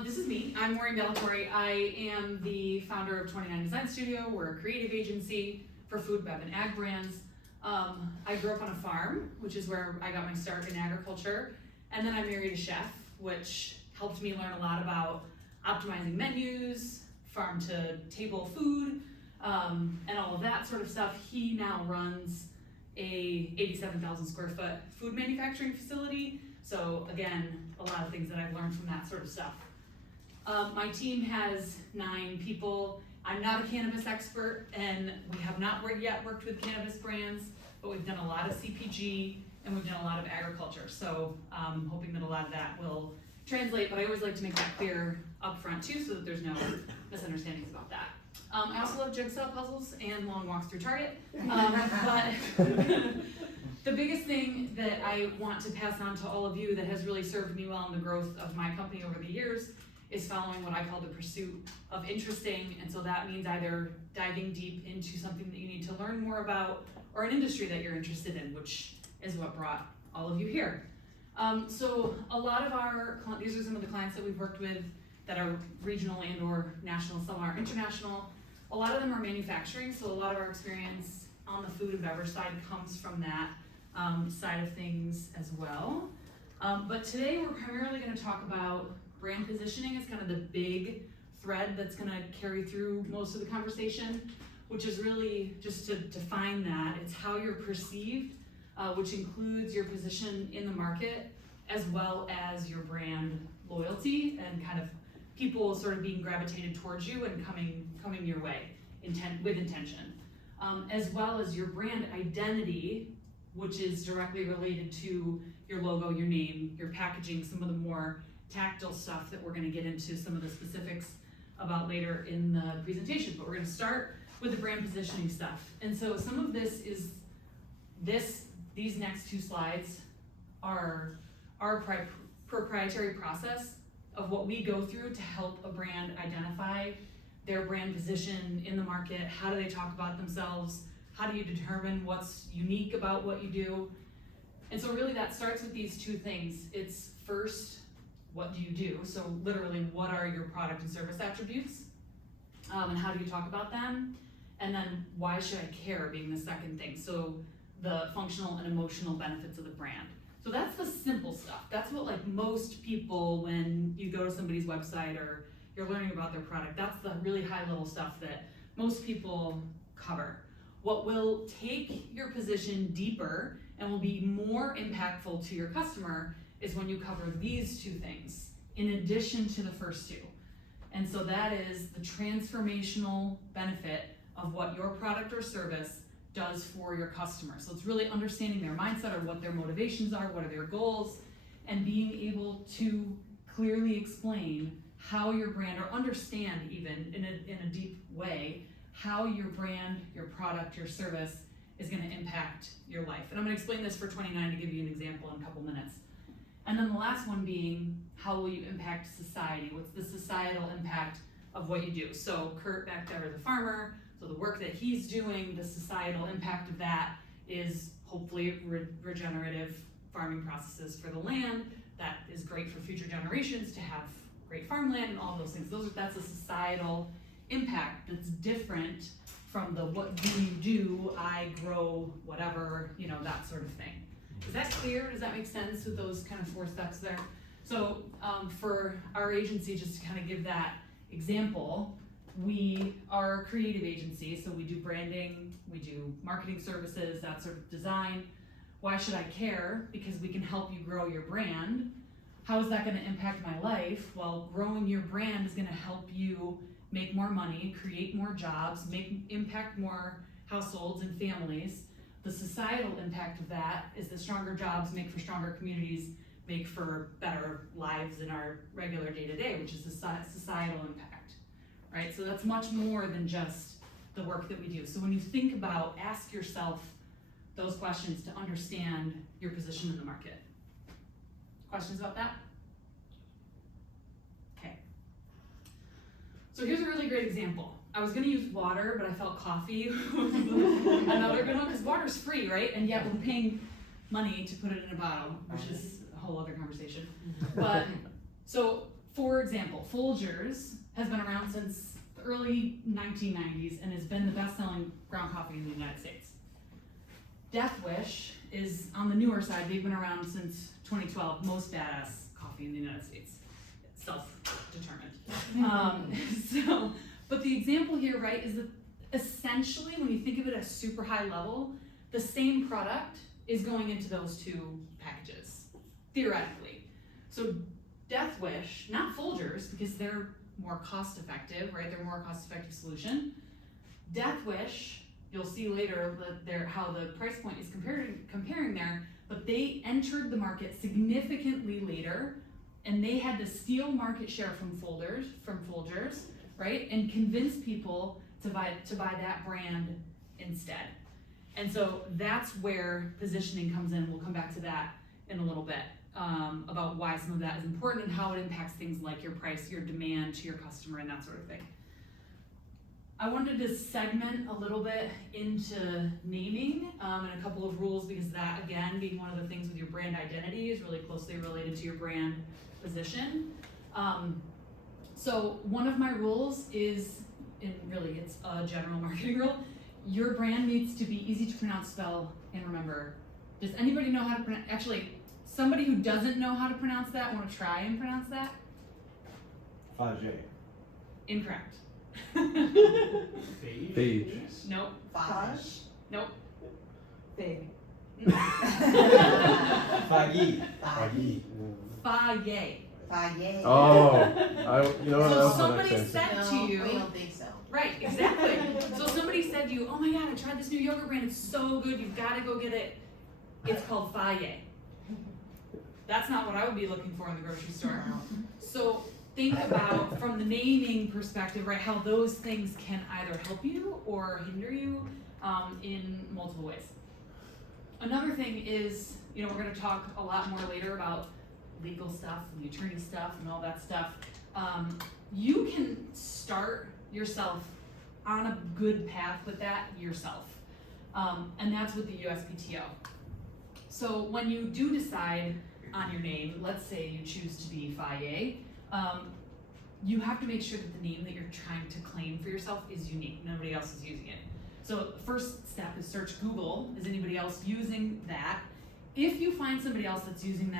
This is me. I'm Maureen Ballatori. I am the founder of 29 Design Studio. We're a creative agency for food, bev, and ag brands. I grew up on a farm, which is where I got my start in agriculture. And then I married a chef, which helped me learn a lot about optimizing menus, farm to table food, and all of that sort of stuff. He now runs a 87,000 square foot food manufacturing facility. So again, a lot of things that I've learned from that sort of stuff. My team has 9 people. I'm not a cannabis expert, and we have not yet worked with cannabis brands, but we've done a lot of CPG and we've done a lot of agriculture. So I'm hoping that a lot of that will translate, but I always like to make that clear up front too, so that there's no misunderstandings about that. I also love jigsaw puzzles and long walks through Target, but the biggest thing that I want to pass on to all of you that has really served me well in the growth of my company over the years is following what I call the pursuit of interesting. And so that means either diving deep into something that you need to learn more about or an industry that you're interested in, which is what brought all of you here. So a lot of these are some of the clients that we've worked with that are regional and or national, some are international. A lot of them are manufacturing, so a lot of our experience on the food and beverage side comes from that side of things as well. But today we're primarily going to talk about brand positioning as kind of the big thread that's going to carry through most of the conversation, which is really just to define that. It's how you're perceived, which includes your position in the market, as well as your brand loyalty and kind of people sort of being gravitated towards you and coming your way with intention, as well as your brand identity, which is directly related to your logo, your name, your packaging, some of the more tactile stuff that we're going to get into some of the specifics about later in the presentation. But we're going to start with the brand positioning stuff. And so some of this is these next 2 slides are our proprietary process of what we go through to help a brand identify their brand position in the market. How do they talk about themselves? How do you determine what's unique about what you do? And so really that starts with these 2 things. It's first, what do you do? So literally, what are your product and service attributes? And how do you talk about them? And then why should I care being the second thing. So the functional and emotional benefits of the brand. So that's the simple stuff. That's what like most people, when you go to somebody's website or you're learning about their product, that's the really high level stuff that most people cover. What will take your position deeper and will be more impactful to your customer is when you cover these 2 things in addition to the first 2. And so that is the transformational benefit of what your product or service does for your customer. So it's really understanding their mindset or what their motivations are, what are their goals, and being able to clearly explain how your brand, or understand even in a deep way, how your brand, your product, your service is going to impact your life. And I'm going to explain this for 29 to give you an example in a couple minutes. And then the last one being, how will you impact society? What's the societal impact of what you do? So Kurt back there is a farmer, so the work that he's doing, the societal impact of that is hopefully regenerative farming processes for the land. That is great for future generations to have great farmland and all those things. That's a societal impact that's different from the what do you do, I grow, whatever, that sort of thing. Is that clear? Does that make sense with those kind of 4 steps there? So for our agency, just to kind of give that example, we are a creative agency, so we do branding, we do marketing services, that sort of design. Why should I care? Because we can help you grow your brand. How is that going to impact my life? Well, growing your brand is going to help you make more money, create more jobs, impact more households and families. The societal impact of that is the stronger jobs make for stronger communities, make for better lives in our regular day-to-day, which is the societal impact, right? So that's much more than just the work that we do. So when you think about, ask yourself those questions to understand your position in the market. Questions about that? Okay. So here's a really great example. I was gonna use water, but I felt coffee was another good one, because water's free, right? And yet we're paying money to put it in a bottle, which is a whole other conversation. But so For example, Folgers has been around since the early 1990s and has been the best-selling ground coffee in the United States. Death Wish is on the newer side. They've been around since 2012. Most badass coffee in the United States. Self-determined. But the example here, right, is that essentially when you think of it at a super high level, the same product is going into those two packages, theoretically. So Death Wish, not Folgers, because they're more cost effective, right? They're a more cost effective solution. Death Wish, you'll see later that how the price point is comparing there, but they entered the market significantly later, and they had to steal market share from Folgers, right? And convince people to buy that brand instead. And so that's where positioning comes in. We'll come back to that in a little bit, about why some of that is important and how it impacts things like your price, your demand to your customer, and that sort of thing. I wanted to segment a little bit into naming and a couple of rules, because that, again, being one of the things with your brand identity is really closely related to your brand position. So one of my rules is, it's a general marketing rule, your brand needs to be easy to pronounce, spell, and remember. Does anybody know how to pronounce, actually, somebody who doesn't know how to pronounce that, want to try and pronounce that? Fage. Incorrect. Phage. Nope. Fage. Nope. Fig. Fagi. Fagi. Faye. Fage. Oh, you know what So else somebody makes sense? said to you, we don't think so. right, exactly. So somebody said to you, oh my God, I tried this new yogurt brand, it's so good, you've got to go get it. It's called Faye. That's not what I would be looking for in the grocery store. So think about, from the naming perspective, right, how those things can either help you or hinder you in multiple ways. Another thing is, we're going to talk a lot more later about legal stuff and the attorney stuff and all that stuff. You can start yourself on a good path with that yourself. And that's with the USPTO. So when you do decide on your name, let's say you choose to be Faye, you have to make sure that the name that you're trying to claim for yourself is unique. Nobody else is using it. So the first step is search Google. Is anybody else using that? If you find somebody else that's using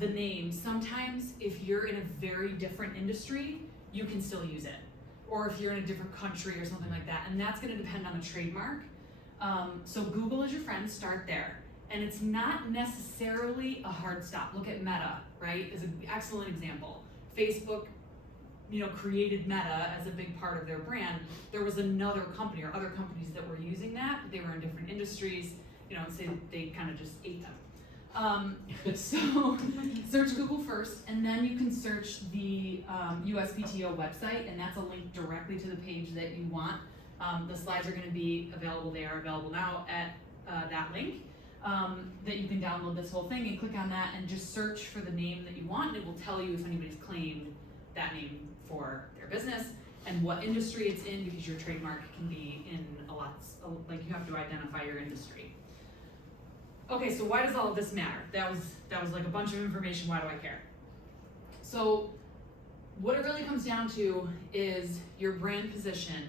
the name, sometimes if you're in a very different industry, you can still use it. Or if you're in a different country or something like that, and that's gonna depend on the trademark. So Google is your friend, start there. And it's not necessarily a hard stop. Look at Meta, right, is an excellent example. Facebook, created Meta as a big part of their brand. There was another company or other companies that were using that, but they were in different industries, so they kind of just ate them. So search Google first, and then you can search the USPTO website, and that's a link directly to the page that you want. The slides are gonna be available. They are available now at that link. That you can download this whole thing and click on that and just search for the name that you want, and it will tell you if anybody's claimed that name for their business and what industry it's in, because your trademark can be in you have to identify your industry. Okay, so why does all of this matter? That was like a bunch of information. Why do I care? So what it really comes down to is your brand position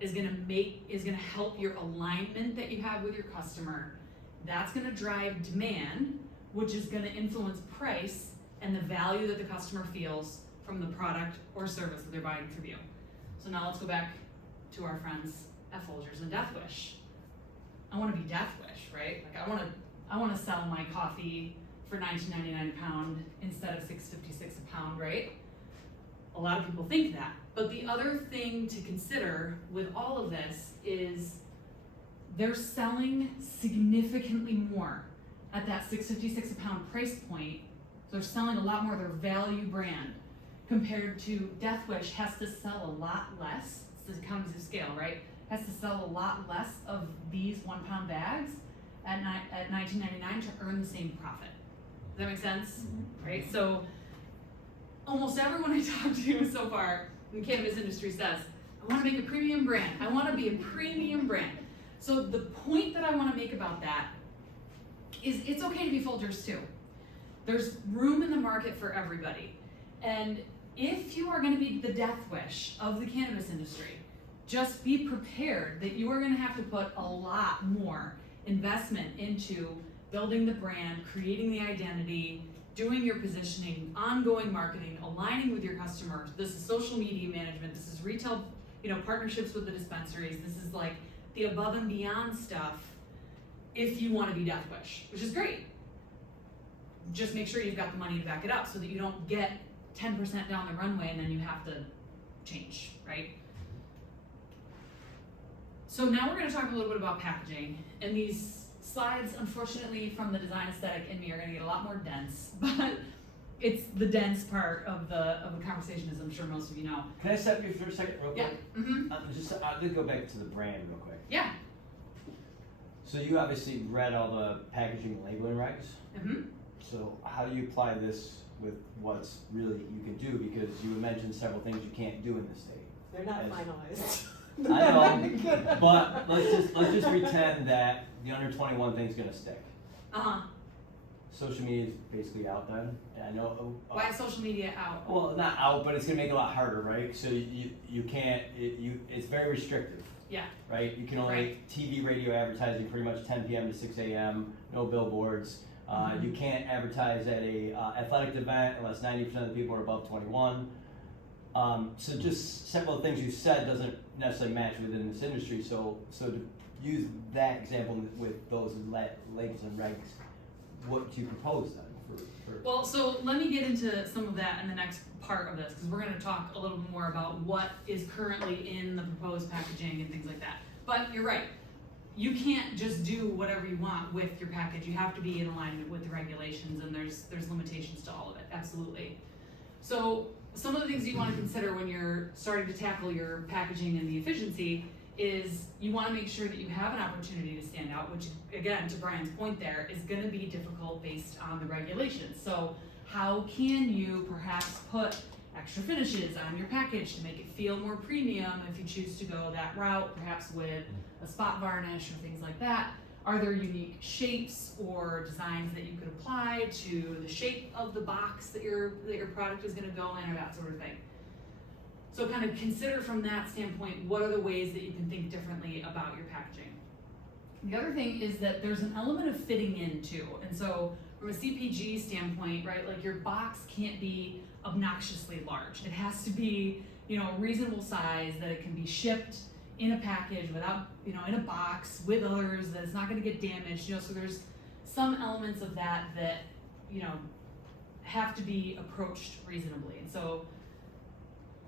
is gonna help your alignment that you have with your customer. That's gonna drive demand, which is gonna influence price and the value that the customer feels from the product or service that they're buying from you. So now let's go back to our friends at Folgers and Death Wish. I wanna be Death Wish, right? Like I wanna sell my coffee for $19.99 a pound instead of $6.56 a pound, right? A lot of people think that. But the other thing to consider with all of this is they're selling significantly more at that $6.56 a pound price point. So they're selling a lot more of their value brand compared to Death Wish has to sell a lot less. It's the economies of scale, right? Has to sell a lot less of these 1 pound bags at $19.99 to earn the same profit. Does that make sense? Mm-hmm. Right? So almost everyone I talked to so far in the cannabis industry says, I want to make a premium brand. I want to be a premium brand. So the point that I want to make about that is it's okay to be Folgers too. There's room in the market for everybody. And if you are gonna be the death wish of the cannabis industry, just be prepared that you are gonna have to put a lot more investment into building the brand, creating the identity, doing your positioning, ongoing marketing, aligning with your customers. This is social media management, this is retail, partnerships with the dispensaries. This is like the above and beyond stuff if you wanna be death wish, which is great. Just make sure you've got the money to back it up so that you don't get 10% down the runway and then you have to change, right? So now we're gonna talk a little bit about packaging, and these slides, unfortunately, from the design aesthetic in me are gonna get a lot more dense, but it's the dense part of the conversation, as I'm sure most of you know. Can I stop you for a second, real Yeah. quick? Mm-hmm. I'm gonna go back to the brand real quick. Yeah. So you obviously read all the packaging and labeling regs. Mm-hmm. So how do you apply this with what's really you can do? Because you mentioned several things you can't do in this state. They're not As- finalized. I know, but let's just pretend that the under 21 thing's gonna stick. Uh-huh. Social media is basically out then, and I know. Why is social media out? Well, not out, but it's gonna make it a lot harder, right? So you can't, it's very restrictive. Yeah. Right? You can only, Right. TV, radio advertising pretty much 10 p.m. to 6 a.m., no billboards. Mhm. You can't advertise at a athletic event unless 90% of the people are above 21. So just several things you said doesn't necessarily match within this industry. So to use that example with those labels and regs, what do you propose then for Well, so let me get into some of that in the next part of this, because we're gonna talk a little bit more about what is currently in the proposed packaging and things like that. But you're right, you can't just do whatever you want with your package. You have to be in alignment with the regulations, and there's limitations to all of it, absolutely. So some of the things you wanna consider when you're starting to tackle your packaging and the efficiency is you wanna make sure that you have an opportunity to stand out, which again, to Brian's point there, is gonna be difficult based on the regulations. So how can you perhaps put extra finishes on your package to make it feel more premium if you choose to go that route, perhaps with a spot varnish or things like that? Are there unique shapes or designs that you could apply to the shape of the box that your product is gonna go in, or that sort of thing? So kind of consider from that standpoint, what are the ways that you can think differently about your packaging? The other thing is that there's an element of fitting in too. And so from a CPG standpoint, right, like your box can't be obnoxiously large. It has to be, a reasonable size, that it can be shipped in a package without, in a box with others, that it's not gonna get damaged, so there's some elements of that, have to be approached reasonably. And so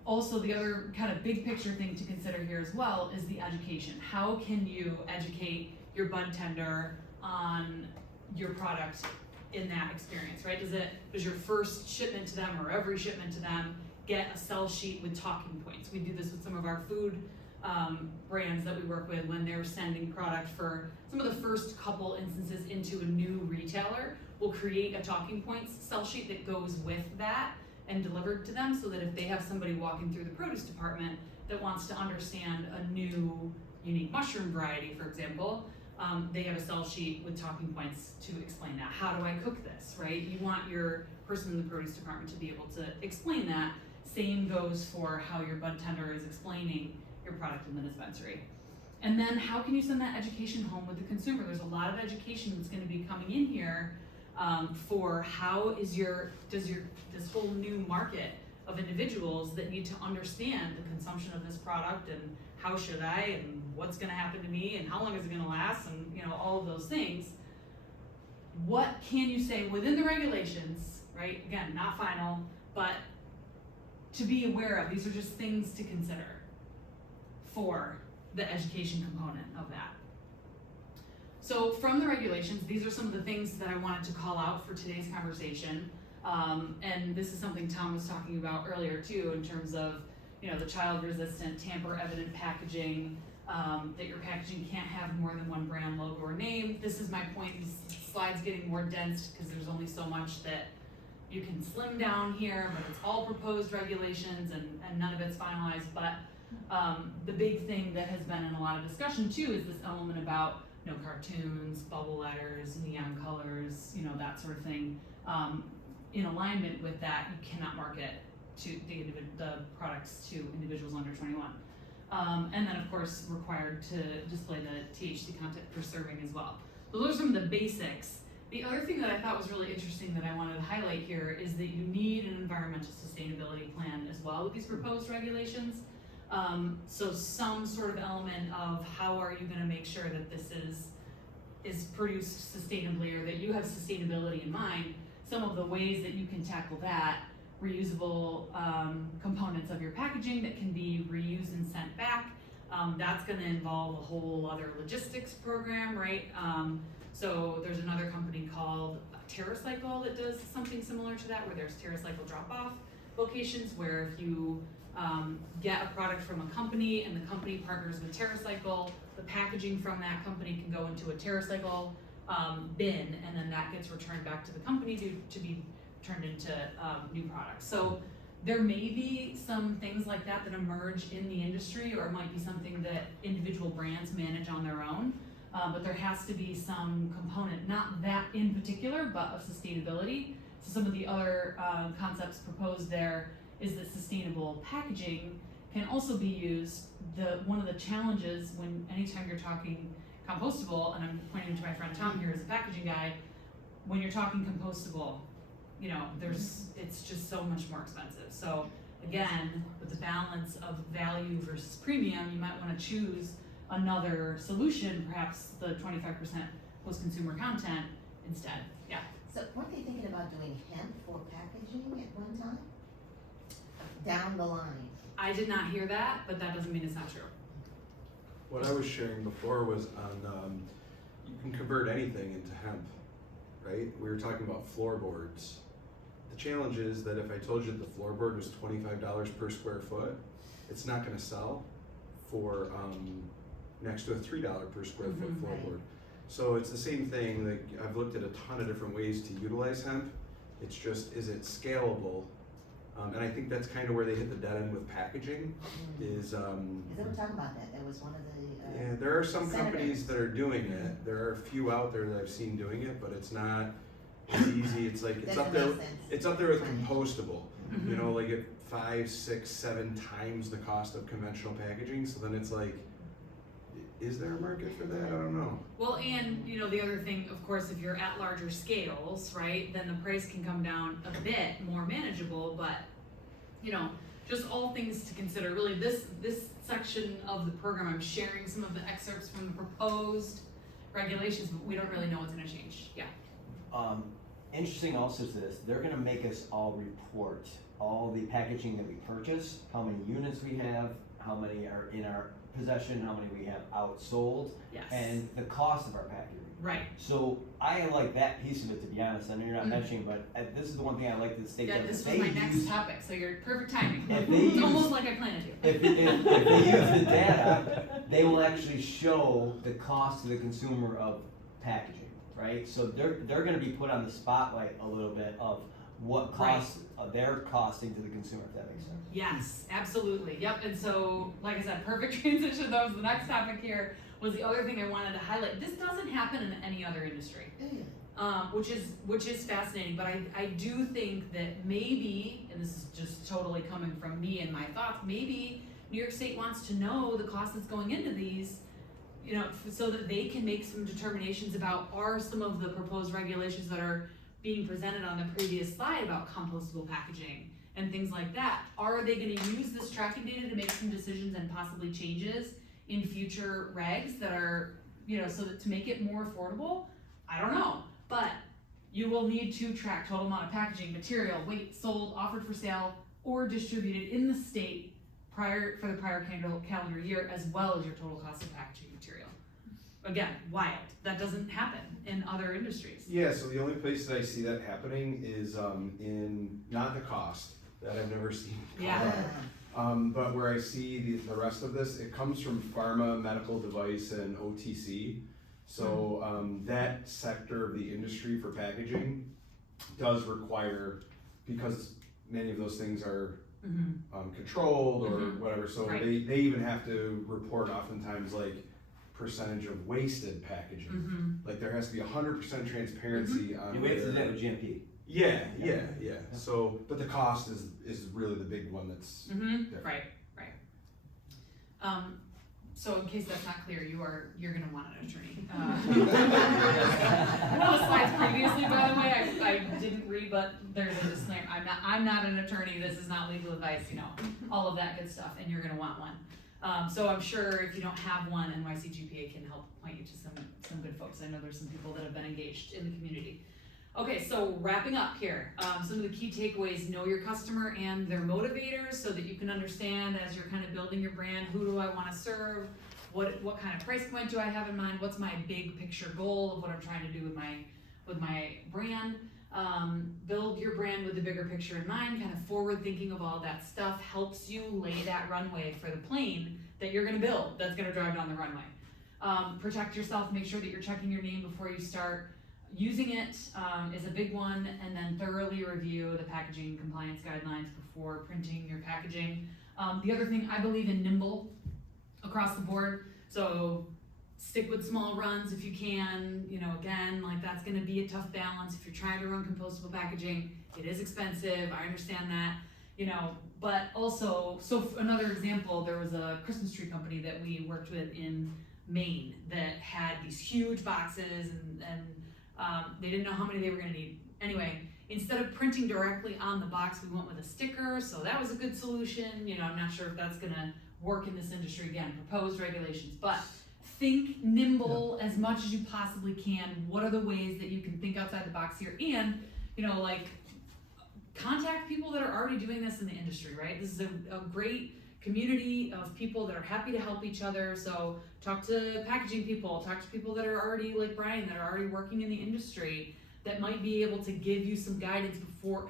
also, the other kind of big picture thing to consider here as well is the education. How can you educate your bud tender on your product in that experience, right? Does your first shipment to them or every shipment to them get a sell sheet with talking points? We do this with some of our food brands that we work with when they're sending product for some of the first couple instances into a new retailer. We'll create a talking points sell sheet that goes with that and delivered to them, so that if they have somebody walking through the produce department that wants to understand a new unique mushroom variety, for example, they have a sell sheet with talking points to explain that. How do I cook this, right? You want your person in the produce department to be able to explain that. Same goes for how your bud tender is explaining your product in the dispensary. And then how can you send that education home with the consumer? There's a lot of education that's gonna be coming in here for how is this whole new market of individuals that need to understand the consumption of this product, and how should I, and what's gonna happen to me, and how long is it gonna last, and all of those things. What can you say within the regulations, right? Again, not final, but to be aware of. These are just things to consider for the education component of that. So from the regulations, these are some of the things that I wanted to call out for today's conversation. And this is something Tom was talking about earlier too, in terms of, the child-resistant, tamper-evident packaging, that your packaging can't have more than one brand logo or name. This is my point, these slides getting more dense because there's only so much that you can slim down here, but it's all proposed regulations and none of it's finalized. But the big thing that has been in a lot of discussion too is this element about no cartoons, bubble letters, neon colors, that sort of thing. in alignment with that, you cannot market to the products to individuals under 21. And then of course required to display the THC content for serving as well. So those are some of the basics. The other thing that I thought was really interesting that I wanted to highlight here is that you need an environmental sustainability plan as well with these proposed regulations. So some sort of element of how are you gonna make sure that this is produced sustainably, or that you have sustainability in mind. Some of the ways that you can tackle that: reusable components of your packaging that can be reused and sent back. That's gonna involve a whole other logistics program, right? So there's another company called TerraCycle that does something similar to that, where there's TerraCycle drop-off locations where if you get a product from a company and the company partners with TerraCycle, the packaging from that company can go into a TerraCycle bin, and then that gets returned back to the company to be turned into new products. So there may be some things like that that emerge in the industry, or it might be something that individual brands manage on their own. But there has to be some component, not that in particular, but of sustainability. So some of the other concepts proposed there is that sustainable packaging can also be used. One of the challenges when anytime you're talking compostable, and I'm pointing to my friend Tom here as a packaging guy, when you're talking compostable, you know, it's just so much more expensive. So again, with the balance of value versus premium, you might want to choose another solution, perhaps the 25% post-consumer content instead. Yeah. So weren't they thinking about doing hemp for packaging at one time? Down the line. I did not hear that, but that doesn't mean it's not true. What I was sharing before was on, you can convert anything into hemp, right? We were talking about floorboards. The challenge is that if I told you the floorboard was $25 per square foot, it's not gonna sell for next to a $3 per square foot floorboard. So it's the same thing. Like, I've looked at a ton of different ways to utilize hemp. It's just, is it scalable? And I think that's kind of where they hit the dead end with packaging. Is Because they were talking about that. That was one of the yeah, there are some senators. companies that are doing it. There are a few out there that I've seen doing it, but it's not as easy. It's like it's Doesn't up there. make sense. It's up there with Financially. compostable. You know, like at 5, 6, 7 times the cost of conventional packaging. So then it's like, is there a market for that? I don't know. Well, and you know, the other thing, of course, if you're at larger scales, right, then the price can come down a bit more manageable, but you know, just all things to consider. Really, this section of the program, I'm sharing some of the excerpts from the proposed regulations, but we don't really know what's gonna change. Yeah. Interesting also to this, they're gonna make us all report all the packaging that we purchase, how many units we have, how many are in our possession, how many we have outsold, Yes. and the cost of our packaging. Right. So I like that piece of it, to be honest. I know you're not mentioning, but this is the one thing I like to state Yeah, that this if was they my next use, topic, so you're perfect timing. If they It's use- almost like I planned to. if they use the data, they will actually show the cost to the consumer of packaging, right? So they're gonna be put on the spotlight a little bit of what costs they're costing to the consumer, if that makes sense. Yes, absolutely. Yep. And so, like I said, perfect transition. That was the next topic here. Was the other thing I wanted to highlight. This doesn't happen in any other industry, which is fascinating. But I do think that maybe, and this is just totally coming from me and my thoughts, maybe New York State wants to know the cost that's going into these, you know, so that they can make some determinations about are some of the proposed regulations that are being presented on the previous slide about compostable packaging and things like that. Are they gonna use this tracking data to make some decisions and possibly changes in future regs that are, you know, so that to make it more affordable? I don't know, but you will need to track total amount of packaging, material, weight, sold, offered for sale, or distributed in the state for the prior calendar year, as well as your total cost of packaging material. Again, wild. That doesn't happen in other industries. Yeah, so the only place that I see that happening is in not the cost that I've never seen. Yeah. But where I see the rest of this, it comes from pharma, medical device, and OTC. So that sector of the industry for packaging does require, because many of those things are controlled or whatever, so Right. they even have to report oftentimes like percentage of wasted packaging. Like there has to be 100% transparency on We have to do their- that with GMP. Yeah, so, But the cost is really the big one that's Mm-hmm, different. right. So in case that's not clear, you're gonna want an attorney. One of the slides previously, by the way, I didn't read, but there's a disclaimer, I'm not an attorney, this is not legal advice, all of that good stuff, and you're gonna want one. So I'm sure if you don't have one, NYCGPA can help point you to some good folks. I know there's some people that have been engaged in the community. Okay, so wrapping up here, some of the key takeaways: know your customer and their motivators so that you can understand as you're kind of building your brand, who do I want to serve, what kind of price point do I have in mind, what's my big picture goal of what I'm trying to do with my brand. Build your brand with the bigger picture in mind, kind of forward thinking of all that stuff helps you lay that runway for the plane that you're gonna build, that's gonna drive down the runway. Protect yourself, make sure that you're checking your name before you start using it is a big one, and then thoroughly review the packaging compliance guidelines before printing your packaging. The other thing, I believe in nimble across the board, so stick with small runs if you can. Again, like that's gonna be a tough balance if you're trying to run compostable packaging. It is expensive, I understand that, but also, so another example, there was a Christmas tree company that we worked with in Maine that had these huge boxes and they didn't know how many they were gonna need. Anyway, instead of printing directly on the box, we went with a sticker, so that was a good solution. I'm not sure if that's gonna work in this industry. Again, proposed regulations, but think nimble as much as you possibly can. What are the ways that you can think outside the box here? And, contact people that are already doing this in the industry, right? This is a great community of people that are happy to help each other. So talk to packaging people, talk to people that are already, like Brian, that are already working in the industry that might be able to give you some guidance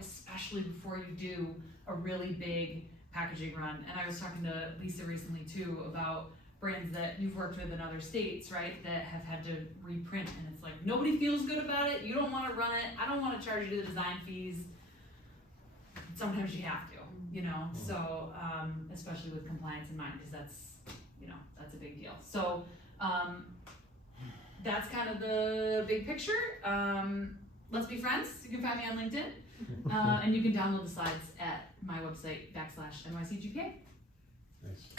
especially before you do a really big packaging run. And I was talking to Lisa recently too about brands that you've worked with in other states, right, that have had to reprint, and it's like nobody feels good about it. You don't want to run it. I don't want to charge you the design fees. Sometimes you have to, so especially with compliance in mind, because that's a big deal. So that's kind of the big picture. Let's be friends. You can find me on LinkedIn, and you can download the slides at my website /NYCGPA. Nice.